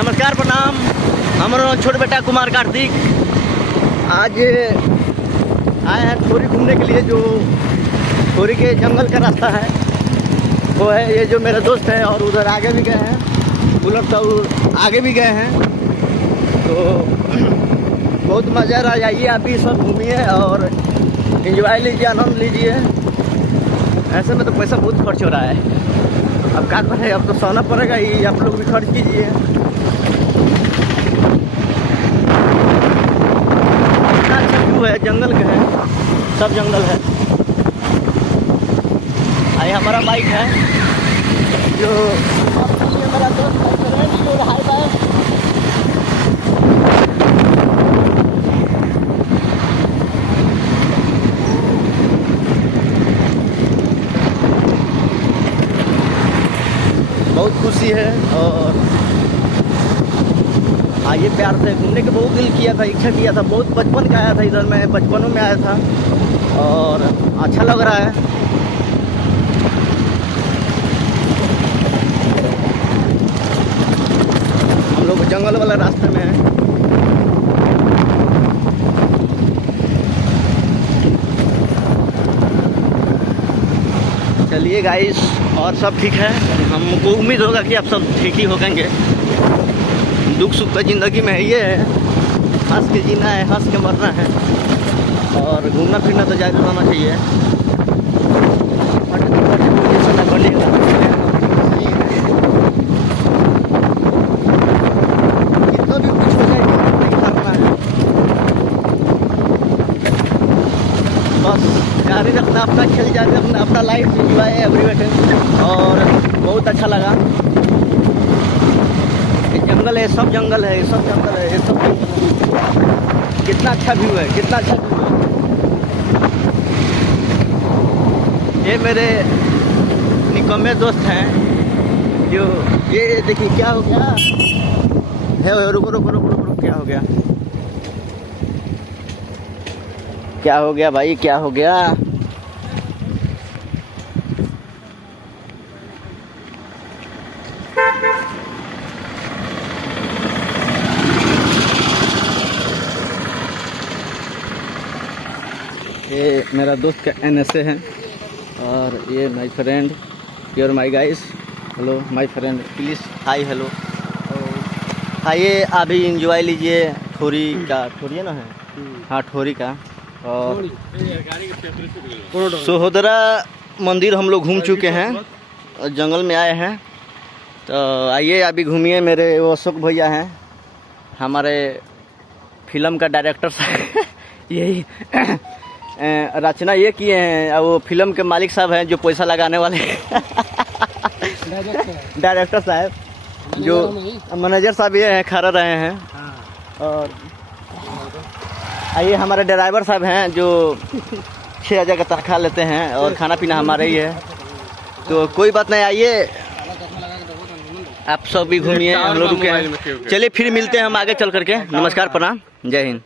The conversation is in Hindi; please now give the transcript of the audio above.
नमस्कार प्रणाम। हमारा छोटे बेटा कुमार कार्तिक आज आए हैं थोड़ी घूमने के लिए। जो थोड़ी के जंगल का रास्ता है वो है ये जो मेरा दोस्त है, और उधर आगे भी गए हैं, बुलेट तो आगे भी गए हैं। तो बहुत मज़ा आ रहा है। आइए आप भी सब घूमिए और एंजॉय लीजिए, आनंद लीजिए। ऐसे में तो पैसा बहुत खर्च हो रहा है। अब क्या करें, अब तो सोना पड़ेगा ही, आप लोग भी खर्च कीजिए। इतना अच्छा व्यू है, जंगल का है, सब जंगल है। ये हमारा बाइक है जो मेरा दोस्त है, हाई बाय। बहुत खुशी है और आइए प्यार से घूमने के बहुत दिल किया था, इच्छा किया था, बहुत बचपन का आया था इधर। मैं बचपनों में आया था और अच्छा लग रहा है। हम लोग जंगल वाला रास्ते में हैं। चलिए गाइस, और सब ठीक है। हमको उम्मीद होगा कि आप सब ठीक ही होंगे। दुख सुख का ज़िंदगी में ये है, हंस के जीना है, हंस के मरना है, और घूमना फिरना तो जारी रहना चाहिए। कितना भी कुछ हो जाए नहीं हारना है, बस जारी रखना, अपना खेल जारी रखना, अपना लाइफ एंजॉय एवरीवेट। और बहुत अच्छा लगा। ये जंगल है, सब जंगल है, सब जंगल है, ये सब जंगल है। कितना अच्छा व्यू है, कितना अच्छा व्यू है। ये मेरे निकम्मे दोस्त हैं जो, ये देखिए क्या हो गया है। रुको रुको रुको रुको, क्या हो गया, क्या हो गया भाई, क्या हो गया। ये मेरा दोस्त का NSA है, और ये my friend, your my guys. Hello my friend, please hi hello. आइए अभी इंजॉय लीजिए ठोरी का, ठोरी है ना है, हाँ ठोरी का। और सोहदरा मंदिर हम लोग घूम चुके हैं, जंगल में आए हैं। तो आइए अभी घूमिए। मेरे वो अशोक भैया हैं, हमारे फिल्म का डायरेक्टर साहब यही रचना ये किए हैं। वो फिल्म के मालिक साहब हैं जो पैसा लगाने वाले डायरेक्टर साहब, जो मैनेजर साहब ये हैं, खड़ा रहे हैं। और आइए हमारे ड्राइवर साहब हैं जो 6,000 का तनख्वाह लेते हैं, और खाना पीना हमारा ही है। तो कोई बात नहीं, आइए आप सब भी घूमिए, हम लोग रुके हैं। चलिए फिर मिलते हैं हम आगे चल करके। नमस्कार प्रणाम, जय हिंद।